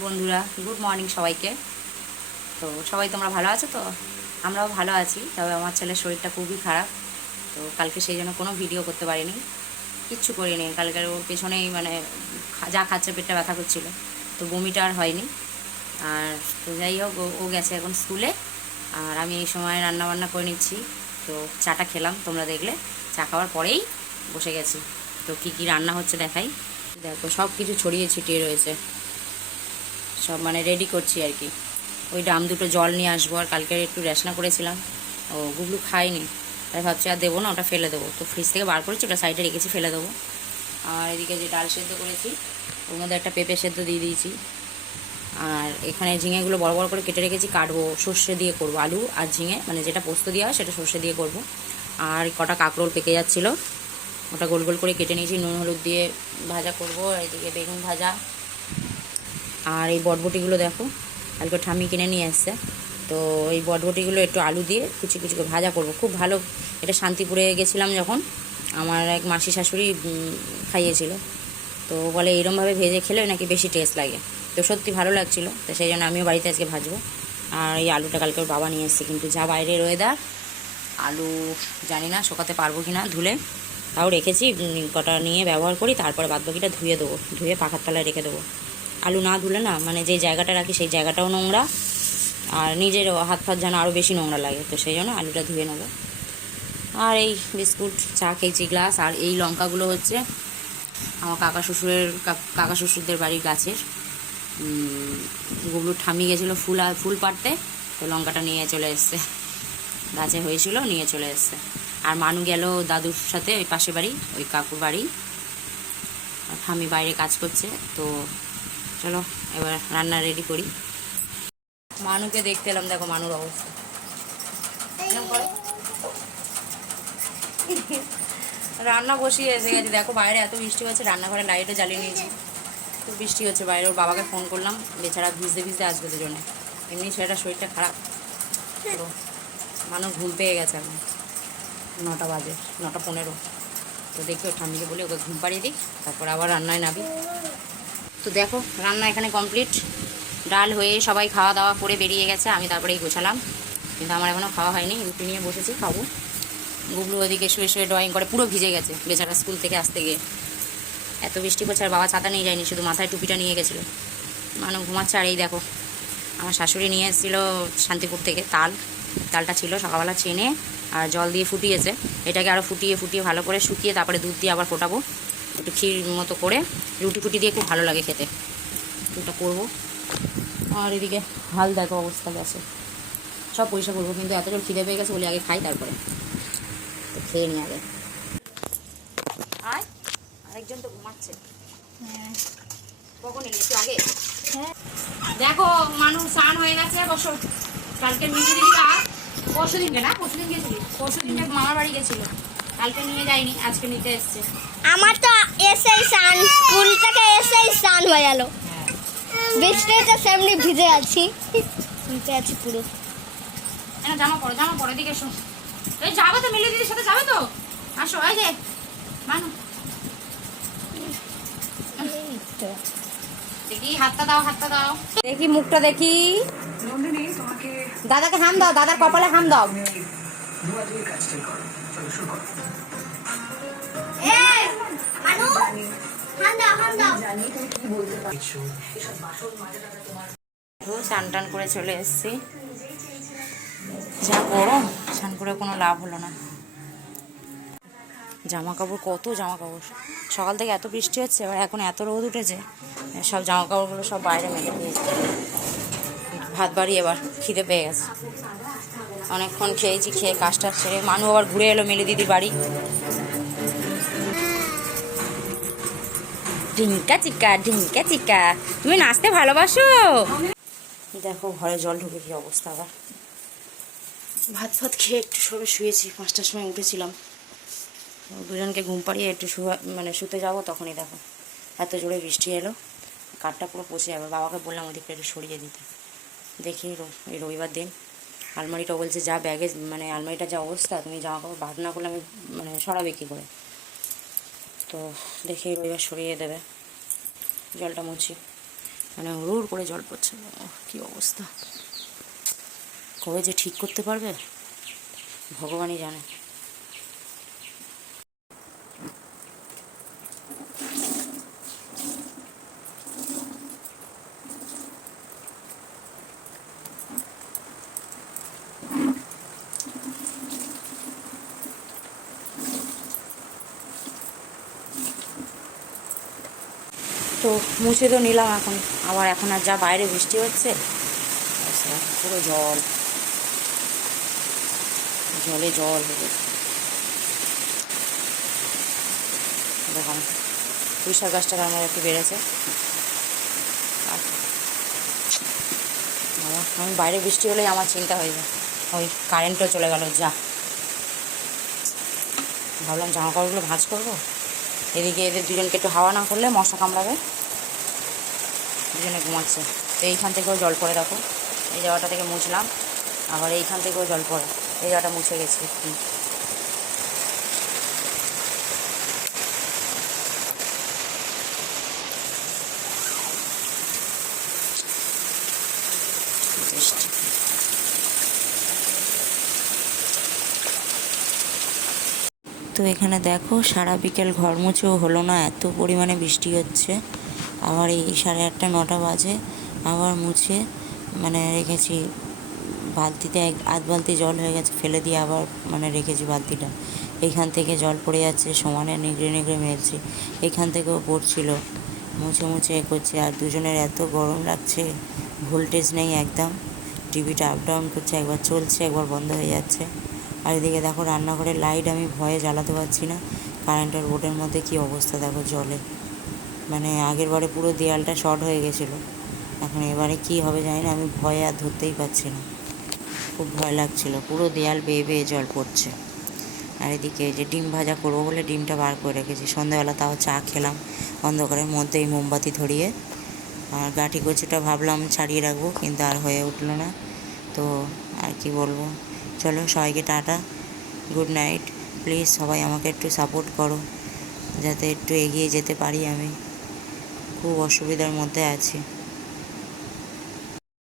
বন্ধুরা good morning সবাইকে। তো সবাই তোমরা ভালো আছো তো? আমরাও ভালো আছি, তবে আমার ছেলের শরীরটা খুবই খারাপ। তো কালকে সেই জন্য কোনো ভিডিও করতে পারিনি। কিচ্ছু করিনি। কালকে ওর পেছনেই মানে যা খাচ্ছে পেটটা ব্যথা করছিল। তো বমিটা আর হয়নি। আর তো যাই হোক, ও- ও গেছে এখন স্কুলে। আর আমি এই সময় রান্না বান্না করে নিচ্ছি। তো চাটা খেলাম, তোমরা দেখলে। চা খাওয়ার পরেই বসে গেছি। তো কি কি রান্না হচ্ছে দেখাই। দেখো সব কিছু ছড়িয়ে ছিটিয়ে রয়েছে। সব মানে রেডি করছি আর কি। ওই ডাম দুটো জল নিয়ে আসব আর কালকে একটু রেশনা করেছিলাম। ও গুগলু খায়নি। তাই ভাবছি আর দেবো না, ওটা ফেলে দেবো। তো ফ্রিজ থেকে বার করেছি, ওটা সাইডে রেখেছি, ফেলে দেবো। আর এদিকে যে ডাল সেদ্ধ করেছি, ওর মধ্যে একটা পেঁপে সেদ্ধ দিয়ে দিয়েছি। আর এখানে ঝিঙেগুলো বড় বড় করে কেটে রেখেছি, কাটবো, সর্ষে দিয়ে করব আলু আর ঝিঙে মানে যেটা পোস্ত দেওয়া হয় সেটা সর্ষে দিয়ে করব। আর কটা কাঁকরোল পেকে যাচ্ছিল, ওটা গোল গোল করে কেটে নিয়েছি, নুন, হলুদ দিয়ে ভাজা করব। আর এদিকে বেগুন ভাজা আর এই বটবটিগুলো দেখো কালকে ঠামি কিনে নিয়ে এসছে তো এই বটবটিগুলো একটু আলু দিয়ে কুচি কুচি করে ভাজা করব। খুব ভালো, এটা শান্তিপুরে গেছিলাম যখন, আমার এক মাসি শাশুড়ি খাইয়েছিল। তো বলে এরমভাবে ভেজে খেলে নাকি বেশি টেস্ট লাগে? তো সত্যি ভালো লাগছিল, তো সেই জন্য আমিও বাড়িতে আজকে ভাজবো। আর এই আলুটা কালকে ওর বাবা নিয়ে এসছে, কিন্তু যা বাইরের ওয়েদার আলু জানি না শোকাতে পারব কি না ধুলে। তাও রেখেছি কটা নিয়ে ব্যবহার করি, তারপরে বাদবাকিটা ধুয়ে দেবো, ধুয়ে পাখার তলায় রেখে দেবো। আলু না ধুলে না মানে যে জায়গাটা রাখি সেই জায়গাটাও নোংরা, আর নিজের হাত ফাত যেন আরও বেশি নোংরা লাগে, তো সেই জন্য আলুটা ধুয়ে নেব। আর এই বিস্কুট, চা খেয়েছি, গ্লাস, আর এই লঙ্কাগুলো হচ্ছে আমার কাকা শ্বশুরের, কাকা শ্বশুরদের বাড়ির গাছের। গুবলু ঠামি গেছিল ফুল আর ফুল পাড়তে, তো লঙ্কাটা নিয়ে চলে এসছে। গাছে হয়েছিল, নিয়ে চলে এসছে। আর মানু গেল দাদুর সাথে, ওই পাশে বাড়ি, ওই কাকুর বাড়ি। আর ঠামি বাইরে কাজ করছে, তো চলো, এবার রান্না রেডি করি। মানুকে দেখতে এলাম, দেখো মানুর অবস্থা। রান্না বসিয়ে এসে গেছে। দেখো বাইরে এত বৃষ্টি হচ্ছে, রান্নাঘরে লাইটও জ্বালিয়ে নিয়েছি। তো বৃষ্টি হচ্ছে বাইরে, ওর বাবাকে ফোন করলাম। বেচারা ভিজতে ভিজতে আসবে দুজনে। এমনি ছেলেটার শরীরটা খারাপ। মানুষ ঘুম পেয়ে গেছে এখন। নটা বাজে, নটা পনেরো। তো দেখি ওর ঠাম্মিকে বলি, ওকে ঘুম পাড়িয়ে দিই, তারপর আবার রান্নায় নাবি তো দেখো, রান্না এখানে কমপ্লিট ডাল হয়ে সবাই খাওয়া দাওয়া করে বেরিয়ে গেছে, আমি তারপরেই গোছালাম। কিন্তু আমার এখনও খাওয়া হয়নি, রুটি নিয়ে বসেছি, খাব। গুগলু ওদিকে শুয়ে শুয়ে ড্রয়িং করে, পুরো ভিজে গেছে, বেচারা স্কুল থেকে আসতে গিয়ে। এত বৃষ্টি পড়ছে, আর বাবা ছাতা নিয়ে যায়নি, শুধু মাথায় টুপিটা নিয়ে গেছিল। মানুষ ঘুমাচ্ছে, আর এই দেখো, আমার শাশুড়ি নিয়ে এসেছিল শান্তিপুর থেকে তাল। তালটা ছিল সকালবেলা চেনে, আর জল দিয়ে ফুটিয়েছে। এটাকে আরও ফুটিয়ে ফুটিয়ে ভালো করে শুকিয়ে তারপরে দুধ দিয়ে আবার ফোটাবো। একটু ক্ষীর মতো করে রুটি ফুটি দিয়ে খুব ভালো লাগে খেতে। ওটা করব। আর এদিকে হাল দেখো অবস্থা গেছে। সব পরিষ্কার করব কিন্তু এত জোর খিদে পেয়ে গেছে বলে আগে খাই তারপরে। তো খেয়ে নিই আগে। আয় আরেকজন তো ঘুমাচ্ছে। কখন এলি? একটু আগে? দেখো মানুষ স্নান হয়ে গেছে বসো। কালকে মিনি দিদিরা পরশু দিনকে না? পরশু দিন গেছিলি? পরশু দিনকে মামার বাড়ি গেছিল। কালকে নিয়ে যায়নি আজকে নিতে এসছে। আমার তো এসেই স্নান স্কুল থেকে এসেই স্নান হয়ে গেল। বৃষ্টিতে সেমনি ভিজে আছি ভিজে আছি পুরো। কেন জামা পড়ো জামা পরে দিকে এসো। এই যাবে তো মিলি দিদির সাথে যাবে তো? আসো এই যে মানু দেখি হাতটা দাও হাতটা দাও। দেখি মুখটা দেখি। দাদাকে হাম দাও দাদার কপালে হাম দাও। স্নান টান করে চলে এসেছি। যা গরম, স্নান করে কোনো লাভ হলো না। জামা কাপড় কত জামা কাপড় সকাল থেকে এত বৃষ্টি হচ্ছে, এবার এখন এত রোদ উঠেছে, সব জামা কাপড়গুলো সব বাইরে মেলে দিয়েছে। ভাত বাড়ি এবার খিদে পেয়ে গেছে। অনেকক্ষণ খেয়েছি, খেয়ে কাজটা ছেড়ে মানু আবার ঘুরে এলো মিলি দিদি বাড়ি। ঢিঙ্কা চিকা ঢিঙ্কা চিকা। তুমি নাচতে ভালোবাসো? দেখো, ঘরে জল ঢুকে কি অবস্থা, আবার। ভাত ফাত খেয়ে একটু সবে শুয়েছি, পাঁচটার সময় উঠেছিলাম। দুজনকে ঘুম পাড়িয়ে একটু শুয়া মানে শুতে যাব, তখনই দেখো, এত জোরে বৃষ্টি এলো। কাঠটা পুরো পচে যাবে, বাবাকে বললাম ওদিকটা একটু সরিয়ে দিতে। দেখি এই রবিবার দিন। আলমারিটা বলছে, যা ব্যাগে মানে আলমারিটা যা অবস্থা, তুমি জামা কাপড় বাদ না করলে আমি মানে সরাবে কী করে? তো দেখি রবিবার সরিয়ে দেবে। জলটা মুছি। মানে হুড় করে জল পড়ছে। কি অবস্থা। কবে যে ঠিক করতে পারবে, ভগবানই জানে। তো মুছে তো নিলাম এখন। আবার এখন আর যা বাইরে বৃষ্টি হচ্ছে, পুরো জল। জলে জল গেছে দেখুন, পুঁইশাক গাছটা আমার একটু বেড়েছে। আমি বাইরে বৃষ্টি হলেই আমার চিন্তা হয়ে যায়। ওই কারেন্টও চলে গেল, যা। ভাবলাম জামা কাপড়গুলো ভাঁজ করব। এদিকে এদের দুজনকে একটু হাওয়া না করলে মশা কামড়াবে। দুজনে ঘুমাচ্ছে। তো এইখান থেকেও জল পড়ে দেখো। এই জায়গাটা থেকে মুছলাম। আবার এইখান থেকেও জল পড়ে। এই জায়গাটা মুছে গেছে একটু। তো এখানে দেখো, সারা বিকেল ঘর মুছেও হলো না। এত পরিমাণে বৃষ্টি হচ্ছে। আবার এই সাড়ে আটটা, নটা বাজে, আবার মুছে মানে রেখেছি বালতিতে, এক আধ বালতি জল হয়ে গেছে, ফেলে দিয়ে আবার মানে রেখেছি বালতিটা। এইখান থেকে জল পড়ে যাচ্ছে, সমানে নিগড়ে নিগড়ে মেলছি এইখান থেকেও পড়ছিল, মুছে মুছে করছে। আর দুজনের এত গরম লাগছে, ভোল্টেজ নেই একদম। টিভিটা আপ ডাউন করছে, একবার চলছে, একবার বন্ধ হয়ে যাচ্ছে। আর এদিকে দেখো, রান্নাঘরের লাইট আমি ভয়ে জ্বালাতে পারছি না। কারেন্টের বোর্ডের মধ্যে কি অবস্থা দেখো, জলে। মানে আগের বারে পুরো দেয়ালটা শর্ট হয়ে গেছিল। এখন এবারে কি হবে জানি না, আমি ভয়ে আর ধরতেই পারছি না। খুব ভয় লাগছিল, পুরো দেয়াল বেয়ে বেয়ে জল পড়ছে। আর এদিকে যে ডিম ভাজা করব বলে ডিমটা বার করে রেখেছি। সন্ধ্যাবেলা তাও চা খেলাম অন্ধকারের মধ্যে এই মোমবাতি ধরিয়ে। আর গাঁঠি কচুটা ভাবলাম ছাড়িয়ে রাখব, কিন্তু আর হয়ে উঠল না। তো আর কি বলব। চলো সবাইকে টাটা, গুড নাইট। প্লিজ সবাই আমাকে একটু সাপোর্ট করো, যাতে একটু এগিয়ে যেতে পারি আমি। খুব অসুবিধার মধ্যে আছি।